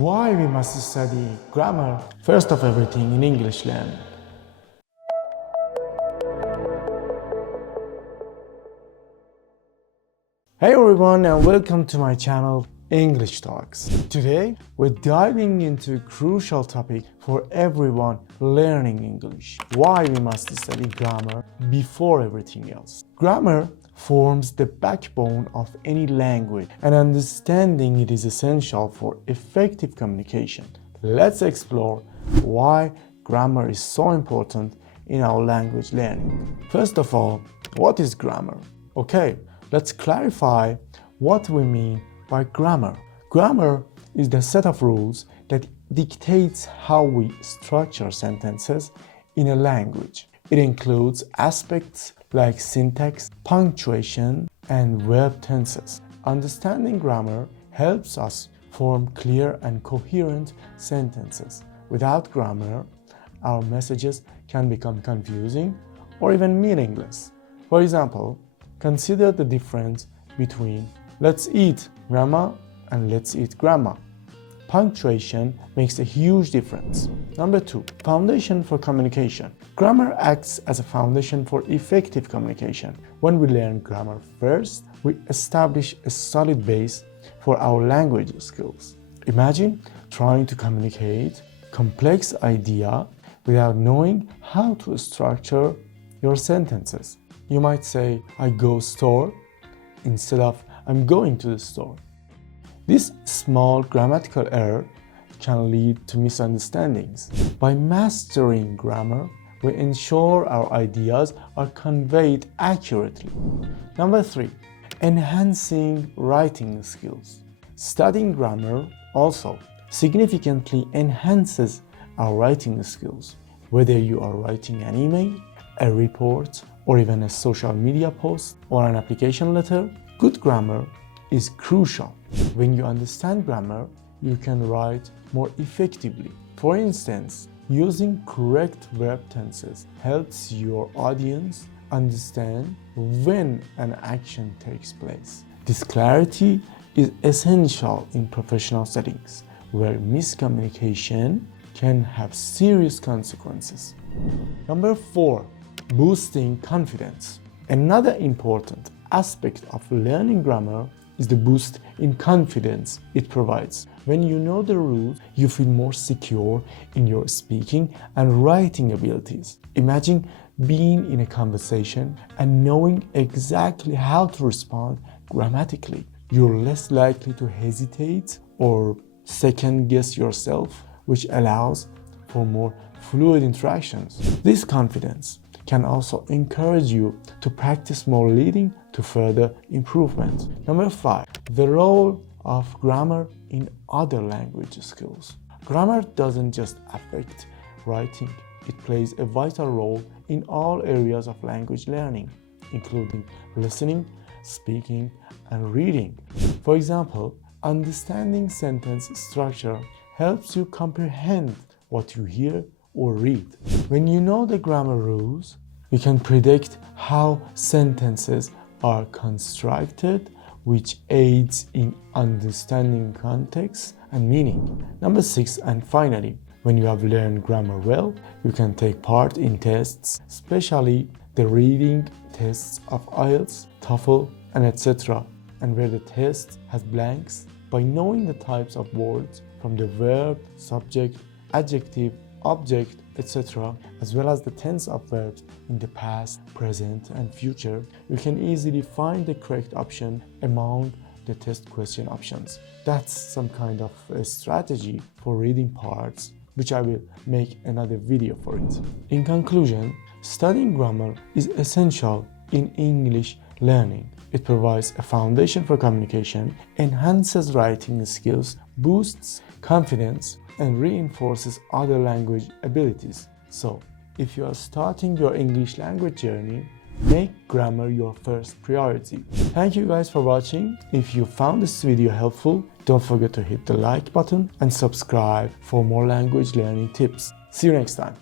Why we must study grammar first of everything in English learning. Hey everyone, and welcome to my channel English Talks. Today we're diving into a crucial topic for everyone learning English. Why we must study grammar before everything else. Grammar forms the backbone of any language, and understanding it is essential for effective communication. Let's explore why grammar is so important in our language learning. First of all, what is grammar? Okay, let's clarify what we mean by grammar. Grammar is the set of rules that dictates how we structure sentences in a language. It includes aspects like syntax, punctuation, and verb tenses. Understanding grammar helps us form clear and coherent sentences. Without grammar, our messages can become confusing or even meaningless. For example, consider the difference between "let's eat grandma" and "let's eat grandma." Punctuation makes a huge difference. Number 2, foundation for communication. Grammar acts as a foundation for effective communication. When we learn grammar first, we establish a solid base for our language skills. Imagine trying to communicate a complex idea without knowing how to structure your sentences. You might say, "I go store" instead of "I'm going to the store." This small grammatical error can lead to misunderstandings. By mastering grammar, we ensure our ideas are conveyed accurately. Number 3, enhancing writing skills. Studying grammar also significantly enhances our writing skills. Whether you are writing an email, a report, or even a social media post or an application letter, good grammar is crucial. When you understand grammar, you can write more effectively. For instance, using correct verb tenses helps your audience understand when an action takes place. This clarity is essential in professional settings, where miscommunication can have serious consequences. Number 4, boosting confidence. Another important aspect of learning grammar is the boost in confidence it provides. When you know the rules, you feel more secure in your speaking and writing abilities. Imagine being in a conversation and knowing exactly how to respond grammatically. You're less likely to hesitate or second guess yourself, which allows for more fluid interactions. This confidence can also encourage you to practice more, leading to further improvement. Number 5, the role of grammar in other language skills. Grammar doesn't just affect writing, it plays a vital role in all areas of language learning, including listening, speaking, and reading. For example, understanding sentence structure helps you comprehend what you hear or read. When you know the grammar rules, you can predict how sentences are constructed, which aids in understanding context and meaning. Number 6, and finally, when you have learned grammar well, you can take part in tests, especially the reading tests of IELTS, TOEFL, and etc., and where the test has blanks. By knowing the types of words from the verb, subject, adjective, object, etc., as well as the tense of verbs in the past, present, and future, you can easily find the correct option among the test question options. That's some kind of a strategy for reading parts, which I will make another video for it. In conclusion, studying grammar is essential in English learning. It provides a foundation for communication, enhances writing skills, boosts confidence, and reinforces other language abilities. So, if you are starting your English language journey, make grammar your first priority. Thank you guys for watching. If you found this video helpful, don't forget to hit the like button and subscribe for more language learning tips. See you next time.